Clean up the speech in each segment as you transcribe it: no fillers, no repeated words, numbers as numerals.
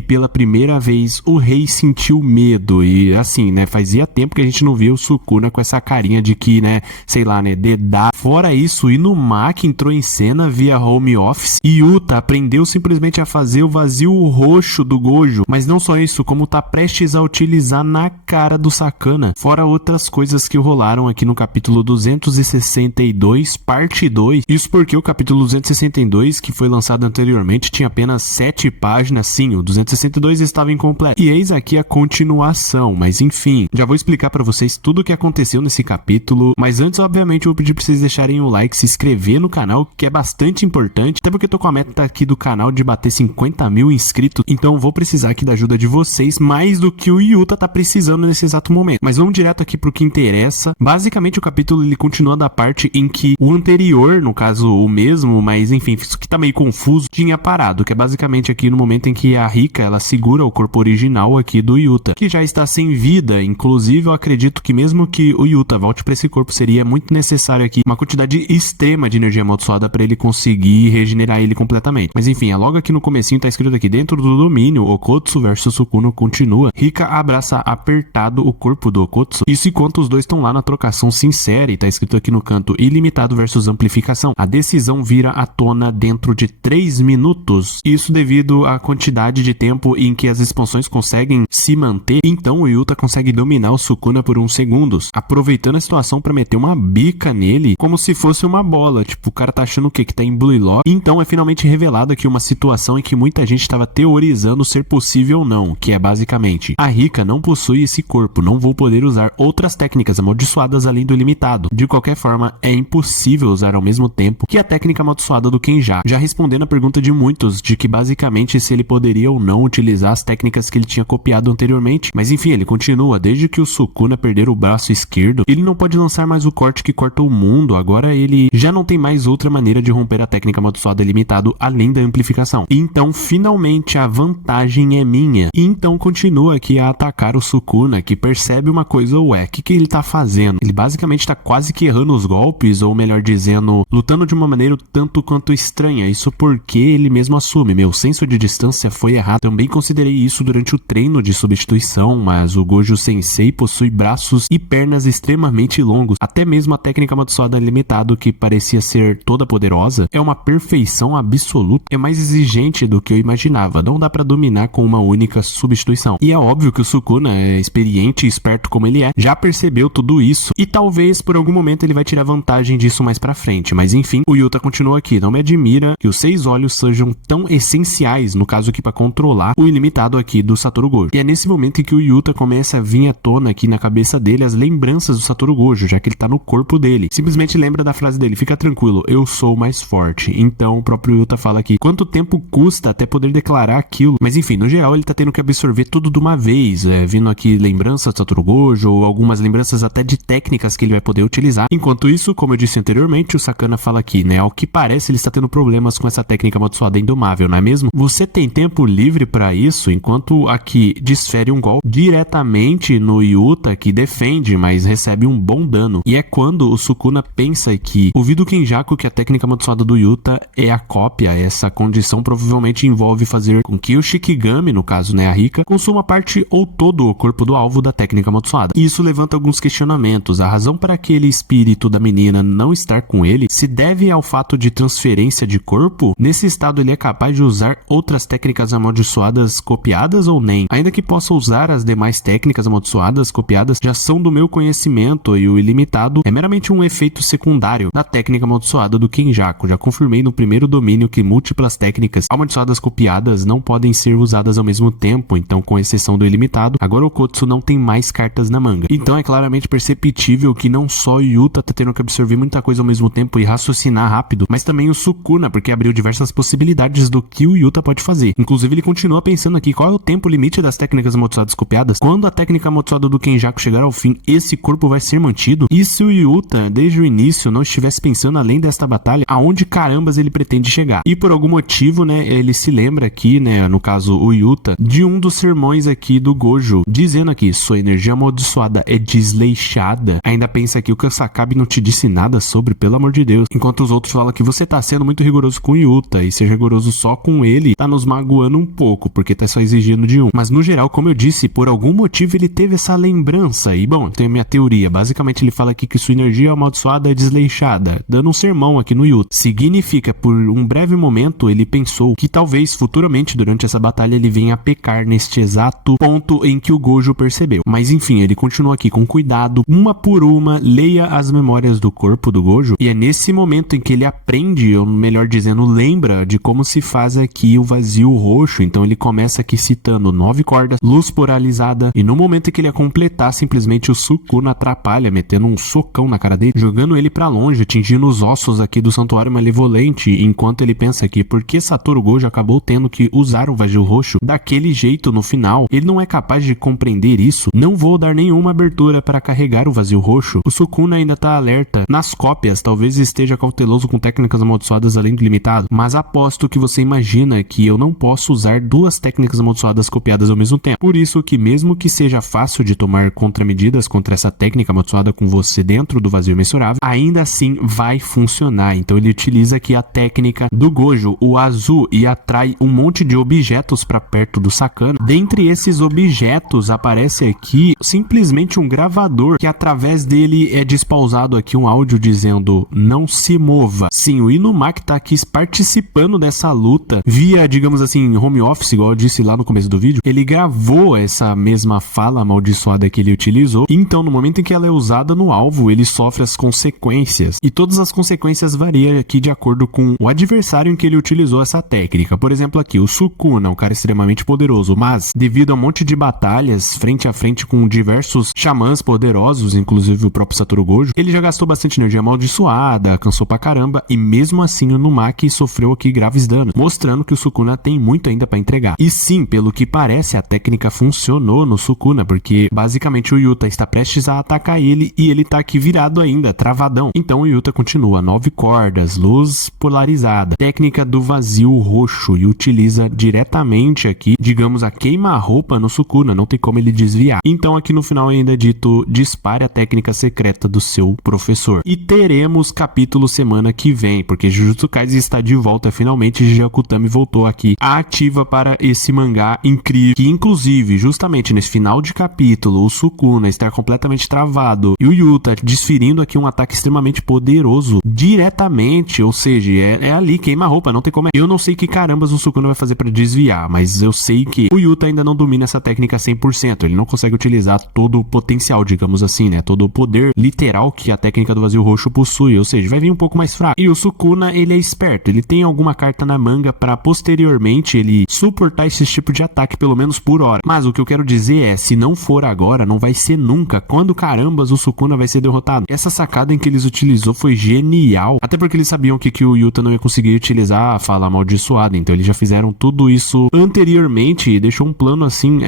e pela primeira vez o rei sentiu medo. E assim, né, fazia tempo que a gente não via o Sukuna com essa carinha de que, né, sei lá, né, dedar. Fora isso, Inumaki entrou em cena via home office e Yuta aprendeu simplesmente a fazer o vazio roxo do Gojo. Mas não só isso, como tá prestes a utilizar na cara do Sakana. Fora outras coisas que rolaram aqui no capítulo 262, parte 2. Isso porque o capítulo 262, que foi lançado anteriormente, tinha apenas 7 páginas. Sim, o 262 estava incompleto. E eis aqui a continuação, mas enfim, já vou explicar pra vocês tudo o que aconteceu nesse capítulo, mas antes, obviamente, eu vou pedir pra vocês deixarem o like, se inscrever no canal, que é bastante importante, até porque eu tô com a meta aqui do canal de bater 50 mil inscritos, então vou precisar aqui da ajuda de vocês, mais do que o Yuta tá precisando nesse exato momento. Mas vamos direto aqui pro que interessa. Basicamente, o capítulo ele continua da parte em que o anterior, no caso o mesmo, mas enfim, isso que tá meio confuso, tinha parado, que é basicamente aqui no momento em que a Rika, ela segura o corpo original aqui do Yuta, que já está sem vida. Inclusive, eu acredito que mesmo que o Yuta volte para esse corpo, seria muito necessário aqui uma quantidade extrema de energia amaldiçoada para ele conseguir regenerar ele completamente. Mas enfim, logo aqui no comecinho tá escrito aqui: dentro do domínio, Okotsu versus Sukuna continua. Rika abraça apertado o corpo do Okotsu. Isso enquanto os dois estão lá na trocação sincera, e tá escrito aqui no canto: ilimitado versus amplificação. A decisão vira à tona dentro de 3 minutos. Isso devido à quantidade de tempo em que as expansões conseguem se manter. Então o Yuta consegue dominar o Sukuna por uns segundos, aproveitando a situação para meter uma bica nele como se fosse uma bola. Tipo, o cara tá achando o quê? Que tá em Blue Lock. Então é finalmente revelado aqui uma situação em que muita gente estava teorizando ser possível ou não, que é basicamente: a Rika não possui esse corpo, não vou poder usar outras técnicas amaldiçoadas além do limitado. De qualquer forma, é impossível usar ao mesmo tempo que a técnica amaldiçoada do Kenjaku. Já respondendo a pergunta de muitos de que basicamente se ele poderia ou não utilizar as técnicas que ele tinha copiado anteriormente. Mas enfim, ele continua: desde que o Sukuna perder o braço esquerdo, ele não pode lançar mais o corte que corta o mundo. Agora ele já não tem mais outra maneira de romper a técnica amaldiçoada limitado além da amplificação. Então finalmente a vantagem é minha. E então continua aqui a atacar o Sukuna, que percebe uma coisa: ué, o que ele tá fazendo? Ele basicamente tá quase que errando os golpes, ou melhor dizendo, lutando de uma maneira tanto quanto estranha. Isso porque ele mesmo assume: meu senso de distância foi errado. Também considerei isso durante o treino de substituição, mas o Gojo Sensei possui braços e pernas extremamente longos. Até mesmo a técnica amaldiçoada limitado, que parecia ser toda poderosa, é uma perfeição absoluta. É mais exigente do que eu imaginava. Não dá pra dominar com uma única substituição. E é óbvio que o Sukuna, experiente e esperto como ele é, já percebeu tudo isso, e talvez por algum momento ele vai tirar vantagem disso mais pra frente. Mas enfim, o Yuta continua aqui: não me admira que os 6 olhos sejam tão essenciais, no caso aqui pra controlar o ilimitado aqui do Satoru Gojo. E é nesse momento em que o Yuta começa a vir à tona aqui na cabeça dele as lembranças do Satoru Gojo, já que ele tá no corpo dele. Simplesmente lembra da frase dele: fica tranquilo, eu sou mais forte. Então o próprio Yuta fala aqui: quanto tempo custa até poder declarar aquilo? Mas enfim, no geral ele tá tendo que absorver tudo de uma vez, vindo aqui lembranças do Satoru Gojo, ou algumas lembranças até de técnicas que ele vai poder utilizar. Enquanto isso, como eu disse anteriormente, o Sakana fala aqui, né, ao que parece ele está tendo problemas com essa técnica amaldiçoada indomável, não é mesmo? Você tem tempo livre pra isso? Enquanto aqui desfere um golpe diretamente no Yuta, que defende, mas recebe um bom dano. E é quando o Sukuna pensa que, ouvido o Kenjaku, que a técnica amaldiçoada do Yuta é a cópia. Essa condição provavelmente envolve fazer com que o Shikigami, no caso, né, a Rika, consuma parte ou todo o corpo do alvo da técnica amaldiçoada. E isso levanta alguns questionamentos. A razão para aquele espírito da menina não estar com ele se deve ao fato de transferência de corpo? Nesse estado ele é capaz de usar outras técnicas amaldiçoadas copiadas ou nem? Ainda que possa usar as demais técnicas amaldiçoadas copiadas, já são do meu conhecimento, e o ilimitado é meramente um efeito secundário da técnica amaldiçoada do Kenjaku. Já confirmei no primeiro domínio que múltiplas técnicas amaldiçoadas copiadas não podem ser usadas ao mesmo tempo, então com exceção do ilimitado, agora o Okotsu não tem mais cartas na manga. Então é claramente perceptível que não só o Yuta tá tendo que absorver muita coisa ao mesmo tempo e raciocinar rápido, mas também o Sukuna, porque abriu diversas possibilidades do que o Yuta pode fazer. Inclusive ele continua pensando aqui: qual é o tempo limite das técnicas amaldiçoadas copiadas? Quando a técnica amaldiçoada do Kenjaku chegar ao fim, esse corpo vai ser mantido? E se o Yuta, desde o início, não estivesse pensando além desta batalha, aonde carambas ele pretende chegar? E por algum motivo, né, ele se lembra aqui, né, no caso o Yuta, de um dos sermões aqui do Gojo, dizendo aqui: sua energia amaldiçoada é desleixada. Ainda pensa que o Kusakabe não te disse nada sobre, pelo amor de Deus. Enquanto os outros falam que você tá sendo muito rigoroso com o Yuta, e ser rigoroso só com ele tá nos magoando um pouco. pouco, porque tá só exigindo de um. Mas no geral, como eu disse, por algum motivo ele teve essa lembrança. E bom, tem a minha teoria. Basicamente ele fala aqui que sua energia amaldiçoada é desleixada, dando um sermão aqui no Yuta. Significa, por um breve momento, ele pensou que talvez futuramente, durante essa batalha, ele venha a pecar neste exato ponto em que o Gojo percebeu. Mas enfim, ele continua aqui com cuidado, uma por uma, leia as memórias do corpo do Gojo, e é nesse momento em que ele aprende, ou melhor dizendo, lembra de como se faz aqui o vazio roxo. Então ele começa aqui citando 9 cordas, luz polarizada, e no momento em que ele ia completar, simplesmente o Sukuna atrapalha, metendo um socão na cara dele, jogando ele pra longe, atingindo os ossos aqui do Santuário Malevolente, enquanto ele pensa aqui, por que Satoru Gojo acabou tendo que usar o vazio roxo daquele jeito no final? Ele não é capaz de compreender isso? Não vou dar nenhuma abertura para carregar o vazio roxo. O Sukuna ainda tá alerta. Nas cópias, talvez esteja cauteloso com técnicas amaldiçoadas além do limitado, mas aposto que você imagina que eu não posso usar 2 técnicas amaldiçoadas copiadas ao mesmo tempo. Por isso que mesmo que seja fácil de tomar contramedidas contra essa técnica amaldiçoada com você dentro do vazio mensurável, ainda assim vai funcionar. Então ele utiliza aqui a técnica do Gojo, o Azu, e atrai um monte de objetos para perto do Sakana. Dentre esses objetos aparece aqui simplesmente um gravador que através dele é despausado aqui um áudio dizendo não se mova. Sim, o Inumaki tá aqui participando dessa luta via, digamos assim, home office, igual eu disse lá no começo do vídeo. Ele gravou essa mesma fala amaldiçoada que ele utilizou, então no momento em que ela é usada no alvo, ele sofre as consequências, e todas as consequências variam aqui de acordo com o adversário em que ele utilizou essa técnica. Por exemplo aqui, o Sukuna, um cara extremamente poderoso, mas devido a um monte de batalhas frente a frente com diversos xamãs poderosos, inclusive o próprio Satoru Gojo, ele já gastou bastante energia amaldiçoada, cansou pra caramba, e mesmo assim o Inumaki sofreu aqui graves danos, mostrando que o Sukuna tem muito ainda pra entregar. E sim, pelo que parece, a técnica funcionou no Sukuna, porque basicamente o Yuta está prestes a atacar ele e ele tá aqui virado ainda, travadão. Então o Yuta continua, 9 cordas, luz polarizada, técnica do vazio roxo, e utiliza diretamente aqui, digamos, a queima-roupa no Sukuna, não tem como ele desviar. Então aqui no final ainda é dito, dispare a técnica secreta do seu professor. E teremos capítulo semana que vem, porque Jujutsu Kaisen está de volta finalmente, Gege Akutami voltou aqui ativa para esse mangá incrível, que inclusive, justamente nesse final de capítulo, o Sukuna está completamente travado e o Yuta desferindo aqui um ataque extremamente poderoso diretamente, ou seja, é ali, queima-roupa, não tem como. Eu não sei que carambas o Sukuna vai fazer para desviar, mas eu sei que o Yuta ainda não domina essa técnica 100%, ele não consegue utilizar todo o potencial, digamos assim, né, todo o poder literal que a técnica do vazio roxo possui, ou seja, vai vir um pouco mais fraco. E o Sukuna, ele é esperto, ele tem alguma carta na manga para posteriormente ele suportar esse tipo de ataque, pelo menos por hora. Mas o que eu quero dizer é, se não for agora, não vai ser nunca. Quando carambas o Sukuna vai ser derrotado? Essa sacada em que eles utilizou foi genial, até porque eles sabiam que o Yuta não ia conseguir utilizar a fala amaldiçoada, então eles já fizeram tudo isso anteriormente e deixou um plano assim,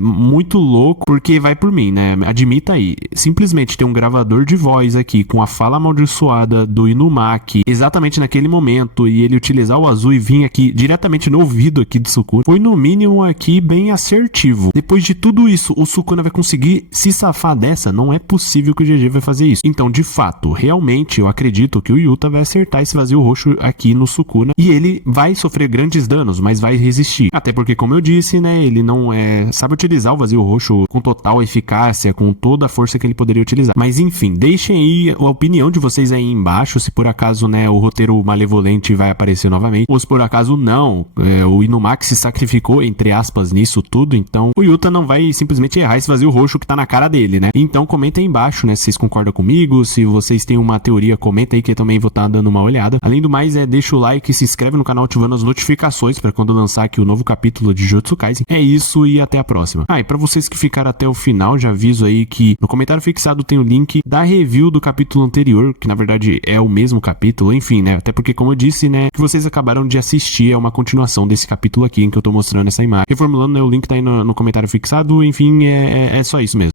muito louco, porque vai por mim, né, admita aí, simplesmente ter um gravador de voz aqui com a fala amaldiçoada do Inumaki exatamente naquele momento e ele utilizar o azul e vir aqui diretamente no ouvido aqui do Sukuna, foi no mínimo aqui bem assertivo. Depois de tudo isso, o Sukuna vai conseguir se safar dessa? Não é possível que o GG vai fazer isso. Então, de fato, realmente eu acredito que o Yuta vai acertar esse vazio roxo aqui no Sukuna e ele vai sofrer grandes danos, mas vai resistir. Até porque, como eu disse, né, ele não sabe utilizar o vazio roxo com total eficácia, com toda a força que ele poderia utilizar. Mas enfim, deixem aí a opinião de vocês aí embaixo, se por acaso, né, o roteiro malevolente vai aparecer novamente, ou se por acaso não, o Inumaki se sacrificou, entre aspas, nisso tudo, então o Yuta não vai simplesmente errar esse vazio roxo que tá na cara dele, né? Então comenta aí embaixo, né, se vocês concordam comigo, se vocês têm uma teoria, comenta aí que eu também vou estar dando uma olhada. Além do mais, deixa o like, se inscreve no canal ativando as notificações para quando lançar aqui o novo capítulo de Jujutsu Kaisen. É isso e até a próxima. E pra vocês que ficaram até o final, já aviso aí que no comentário fixado tem o link da review do capítulo anterior, que na verdade é o mesmo capítulo, enfim, né? Até porque, como eu disse, né, que vocês acabaram de assistir, é uma continuação desse capítulo aqui em que eu tô mostrando essa imagem. Reformulando, né, o link tá aí no comentário fixado, enfim, é só isso mesmo.